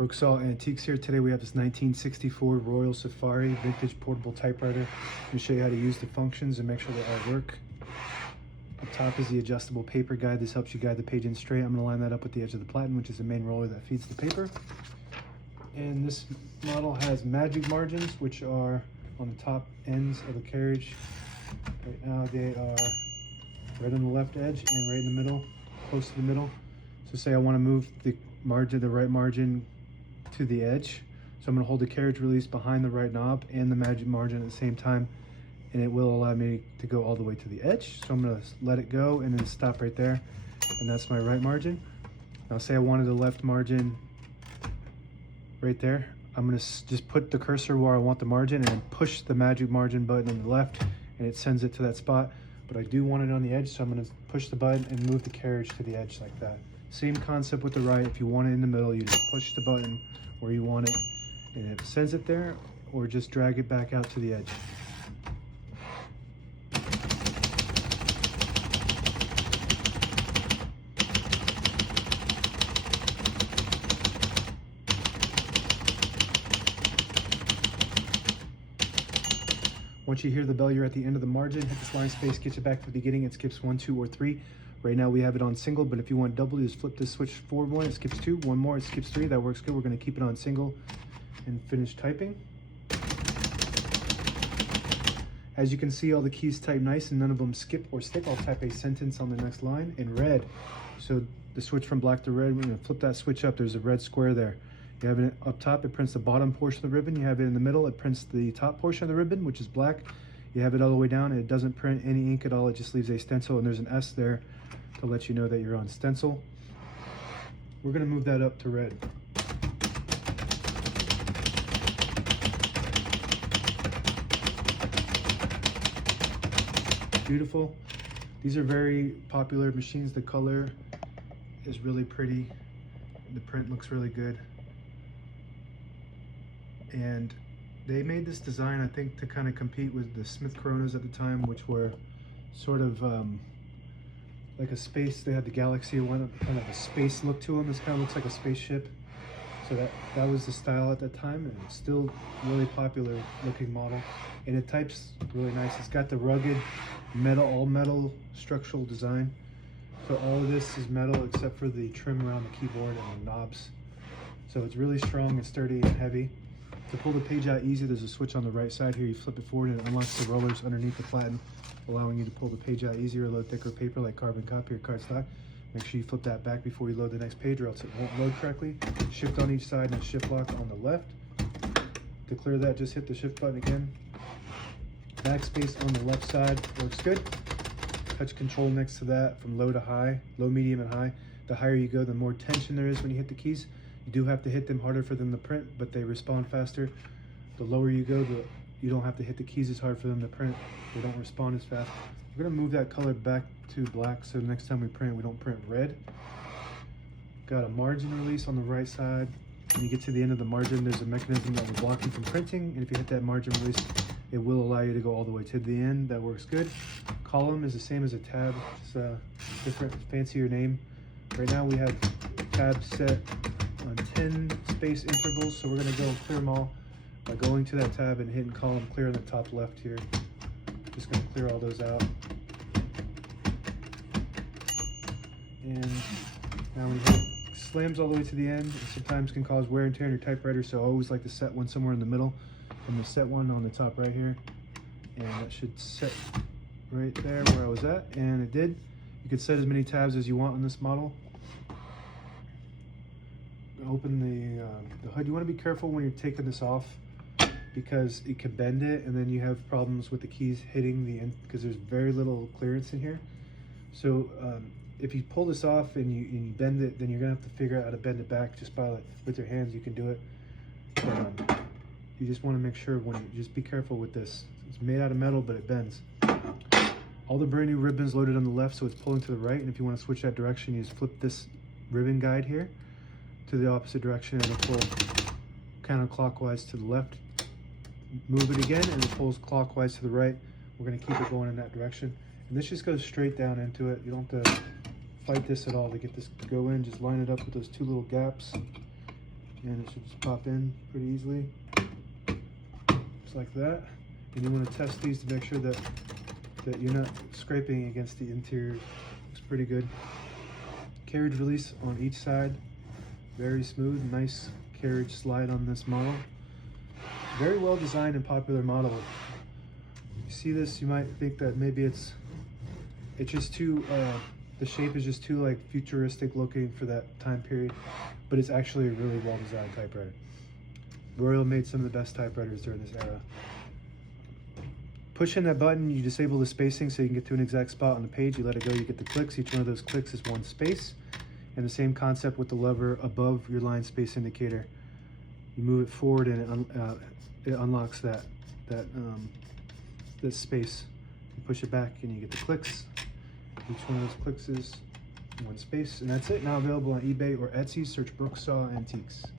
Brooksaw Antiques here. Today we have this 1964 Royal Safari vintage portable typewriter. Let me show you how to use the functions and make sure they all work. Up top is the adjustable paper guide. This helps you guide the page in straight. I'm going to line that up with the edge of the platen, which is the main roller that feeds the paper. And this model has magic margins, which are on the top ends of the carriage. Right now they are right on the left edge and right in the middle, close to the middle. So say I want to move the right margin to the edge. So I'm going to hold the carriage release behind the right knob and the magic margin at the same time, and it will allow me to go all the way to the edge. So I'm going to let it go and then stop right there, and that's my right margin. Now say I wanted the left margin right there. I'm going to just put the cursor where I want the margin and then push the magic margin button on the left, and it sends it to that spot. But I do want it on the edge, so I'm going to push the button and move the carriage to the edge like that. Same concept with the right. If you want it in the middle, you just push the button where you want it and it sends it there, or just drag it back out to the edge. Once you hear the bell, you're at the end of the margin. Hit this line space, get you back to the beginning. It skips 1, 2, or 3. Right now we have it on single, but if you want double, you just flip this switch forward one, it skips 2, one more, it skips 3. That works good. We're going to keep it on single and finish typing. As you can see, all the keys type nice and none of them skip or stick. I'll type a sentence on the next line in red. So the switch from black to red, we're going to flip that switch up. There's a red square there. You have it up top, it prints the bottom portion of the ribbon. You have it in the middle, it prints the top portion of the ribbon, which is black. You have it all the way down, and it doesn't print any ink at all. It just leaves a stencil, and there's an S there to let you know that you're on stencil. We're going to move that up to red. Beautiful. These are very popular machines. The color is really pretty. The print looks really good. And they made this design, I think, to kind of compete with the Smith Coronas at the time, which were sort of like a space. They had the Galaxy one, kind of a space look to them. This kind of looks like a spaceship. So that was the style at that time, and it's still really popular looking model. And it types really nice. It's got the rugged metal, all metal structural design. So all of this is metal except for the trim around the keyboard and the knobs. So it's really strong and sturdy and heavy. To pull the page out easy, there's a switch on the right side here. You flip it forward and it unlocks the rollers underneath the platen, allowing you to pull the page out easier, load thicker paper like carbon copy or cardstock. Make sure you flip that back before you load the next page, or else it won't load correctly. Shift on each side and a shift lock on the left. To clear that, just hit the shift button again. Backspace on the left side works good. Touch control next to that from low to high, low, medium, and high. The higher you go, the more tension there is when you hit the keys. You do have to hit them harder for them to print, but they respond faster. The lower you go, you don't have to hit the keys as hard for them to print. They don't respond as fast. We're gonna move that color back to black, so next time we print, we don't print red. Got a margin release on the right side. When you get to the end of the margin, there's a mechanism that will block you from printing, and if you hit that margin release, it will allow you to go all the way to the end. That works good. Column is the same as a tab. It's a different, fancier name. Right now we have tabs set on 10 space intervals, so we're going to go and clear them all by going to that tab and hitting column clear in the top left here. Just going to clear all those out. And now we hit slams all the way to the end. It sometimes can cause wear and tear on your typewriter, so I always like to set one somewhere in the middle. I'm going to set one on the top right here, and that should set right there where I was at, and it did. You could set as many tabs as you want on this model. Open the hood. You want to be careful when you're taking this off, because it can bend it, and then you have problems with the keys hitting the end, because there's very little clearance in here. So if you pull this off and you bend it, then you're gonna have to figure out how to bend it back just by with your hands. You can do it. You just want to make sure when you just be careful with this. It's made out of metal, but it bends. All the brand new ribbons loaded on the left, so it's pulling to the right. And if you want to switch that direction, you just flip this ribbon guide here to the opposite direction, and it'll pull counterclockwise to the left. Move it again, and it pulls clockwise to the right. We're going to keep it going in that direction. And this just goes straight down into it. You don't have to fight this at all to get this to go in. Just line it up with those two little gaps. and it should just pop in pretty easily, just like that. And you want to test these to make sure that you're not scraping against the interior. Looks pretty good. Carriage release on each side, very smooth, nice carriage slide on this model. Very well designed and popular model. You see this, you might think that maybe it's just too, the shape is just too like futuristic looking for that time period, but it's actually a really well designed typewriter. Royal made some of the best typewriters during this era. Pushing that button, you disable the spacing so you can get to an exact spot on the page. You let it go, you get the clicks. Each one of those clicks is one space. And the same concept with the lever above your line space indicator. You move it forward and it unlocks this space. You push it back and you get the clicks. Each one of those clicks is one space, and that's it. Now available on eBay or Etsy. Search Brooksaw Antiques.